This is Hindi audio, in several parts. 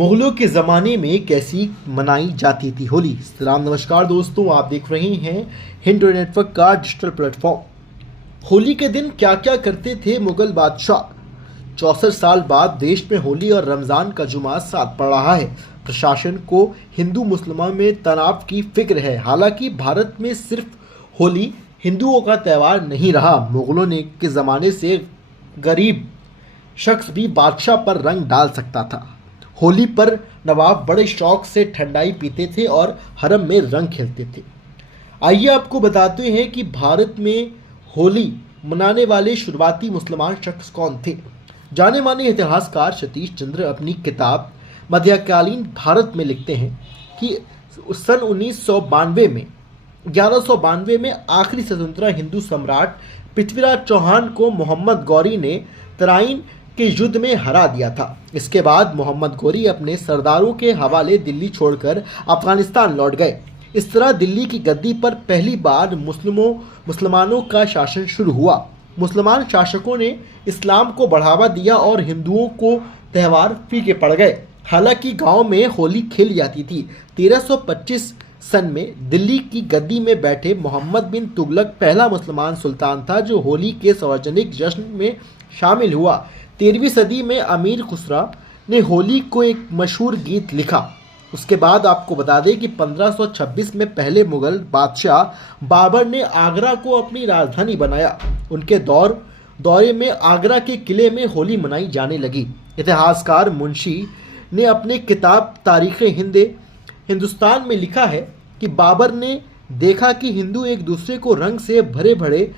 मुगलों के ज़माने में कैसी मनाई जाती थी होली। सलाम नमस्कार दोस्तों, आप देख रहे हैं हिंद नेटवर्क का डिजिटल प्लेटफॉर्म। होली के दिन क्या क्या करते थे मुगल बादशाह। 64 साल बाद देश में होली और रमज़ान का जुमा साथ पड़ रहा है। प्रशासन को हिंदू मुसलमान में तनाव की फिक्र है। हालांकि भारत में सिर्फ होली हिंदुओं का त्यौहार नहीं रहा। मुगलों ने के ज़माने से गरीब शख्स भी बादशाह पर रंग डाल सकता था। होली पर नवाब बड़े शौक से ठंडाई पीते थे और हरम में रंग खेलते थे। आइए आपको बताते हैं कि भारत में होली मनाने वाले शुरुआती मुसलमान शख्स कौन थे। जाने माने इतिहासकार सतीश चंद्र अपनी किताब मध्यकालीन भारत में लिखते हैं कि सन 1992 में 1192 में आखिरी स्वतंत्र हिंदू सम्राट पृथ्वीराज चौहान को मोहम्मद गौरी ने तराइन के युद्ध में हरा दिया था। इसके बाद मोहम्मद गौरी अपने सरदारों के हवाले दिल्ली छोड़कर अफगानिस्तान लौट गए। इस तरह दिल्ली की गद्दी पर पहली बार मुसलमानों का शासन शुरू हुआ। मुसलमान शासकों ने इस्लाम को बढ़ावा दिया और हिंदुओं को त्यौहार फीके पड़ गए। हालांकि गांव में होली खेली जाती थी। 1325 सन में दिल्ली की गद्दी में बैठे मोहम्मद बिन तुगलक पहला मुसलमान सुल्तान था जो होली के सार्वजनिक जश्न में शामिल हुआ। 13वीं सदी में अमीर खुसरा ने होली को एक मशहूर गीत लिखा। उसके बाद आपको बता दें कि 1526 में पहले मुगल बादशाह बाबर ने आगरा को अपनी राजधानी बनाया। उनके दौरे में आगरा के किले में होली मनाई जाने लगी। इतिहासकार मुंशी ने अपने किताब तारीख़ हिंदुस्तान में लिखा है कि बाबर ने देखा कि हिंदू एक दूसरे को रंग से भरे भरे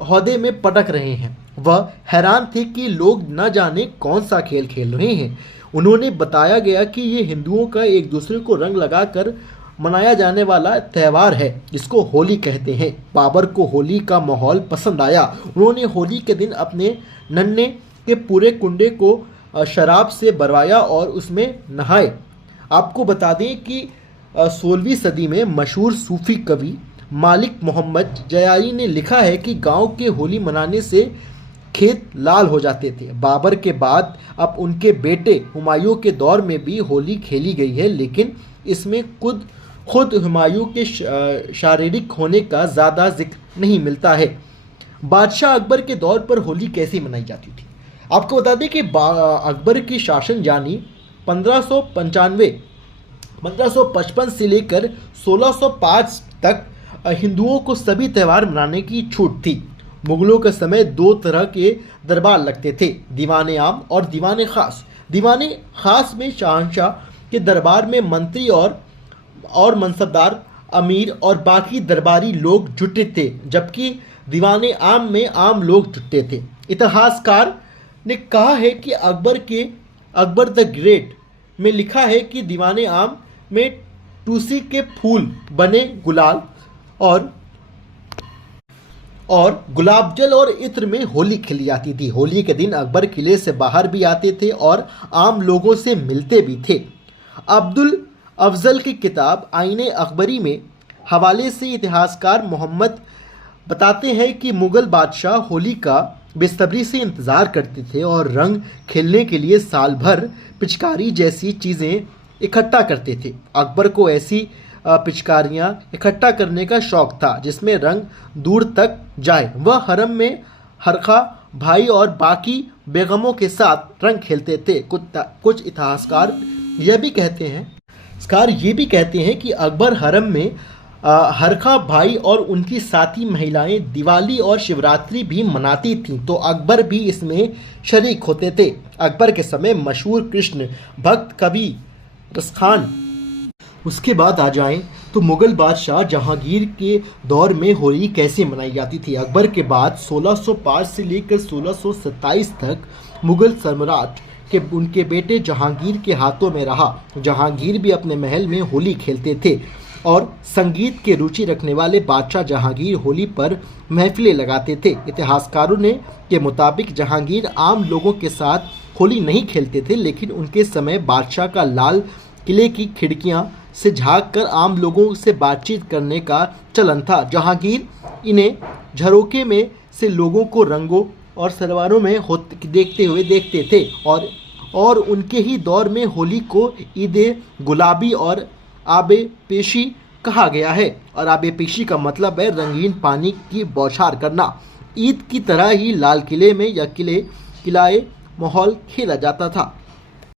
हौदे में पटक रहे हैं। वह हैरान थे कि लोग न जाने कौन सा खेल खेल रहे हैं। उन्होंने बताया गया कि ये हिंदुओं का एक दूसरे को रंग लगाकर मनाया जाने वाला त्यौहार है जिसको होली कहते हैं। बाबर को होली का माहौल पसंद आया। उन्होंने होली के दिन अपने नन्हे के पूरे कुंडे को शराब से भरवाया और उसमें नहाए। आपको बता दें कि 16वीं सदी में मशहूर सूफी कवि मालिक मोहम्मद जयारी ने लिखा है कि गांव के होली मनाने से खेत लाल हो जाते थे। बाबर के बाद अब उनके बेटे हुमायूं के दौर में भी होली खेली गई है, लेकिन इसमें खुद हुमायूं के शारीरिक होने का ज़्यादा जिक्र नहीं मिलता है। बादशाह अकबर के दौर पर होली कैसे मनाई जाती थी। आपको बता दें कि अकबर की शासन यानी 1555 से लेकर 1605 तक हिंदुओं को सभी त्यौहार मनाने की छूट थी। मुगलों के समय दो तरह के दरबार लगते थे, दीवाने आम और दीवाने ख़ास। दीवाने ख़ास में शहंशाह के दरबार में मंत्री और मनसबदार, अमीर और बाकी दरबारी लोग जुटे थे, जबकि दीवाने आम में आम लोग जुटते थे। इतिहासकार ने कहा है कि अकबर द ग्रेट में लिखा है कि दीवाने आम में टूसी के फूल बने गुलाल और गुलाब जल और इत्र में होली खेली जाती थी। होली के दिन अकबर किले से बाहर भी आते थे और आम लोगों से मिलते भी थे। अब्दुल अफजल की किताब आईने अकबरी में हवाले से इतिहासकार मोहम्मद बताते हैं कि मुगल बादशाह होली का बेसब्री से इंतज़ार करते थे और रंग खेलने के लिए साल भर पिचकारी जैसी चीज़ें इकट्ठा करते थे। अकबर को ऐसी पिचकारियाँ इकट्ठा करने का शौक़ था जिसमें रंग दूर तक जाए। वह हरम में हरखा भाई और बाकी बेगमों के साथ रंग खेलते थे। कुछ इतिहासकार ये भी कहते हैं कि अकबर हरम में हरखा भाई और उनकी साथी महिलाएं दिवाली और शिवरात्रि भी मनाती थीं, तो अकबर भी इसमें शरीक होते थे। अकबर के समय मशहूर कृष्ण भक्त कवि रसखान। उसके बाद आ जाएं तो मुग़ल बादशाह जहांगीर के दौर में होली कैसे मनाई जाती थी। अकबर के बाद 1605 से लेकर 1627 तक मुग़ल सम्राट के उनके बेटे जहांगीर के हाथों में रहा। जहांगीर भी अपने महल में होली खेलते थे और संगीत के रुचि रखने वाले बादशाह जहांगीर होली पर महफिलें लगाते थे। इतिहासकारों के मुताबिक जहांगीर आम लोगों के साथ होली नहीं खेलते थे, लेकिन उनके समय बादशाह का लाल किले की खिड़कियां से झांककर आम लोगों से बातचीत करने का चलन था। जहांगीर इन्हें झरोखे में से लोगों को रंगों और सलवारों में देखते थे और उनके ही दौर में होली को ईद गुलाबी और आबे पेशी कहा गया है। और आबे पेशी का मतलब है रंगीन पानी की बौछार करना। ईद की तरह ही लाल किले में या किलाए माहौल खेला जाता था।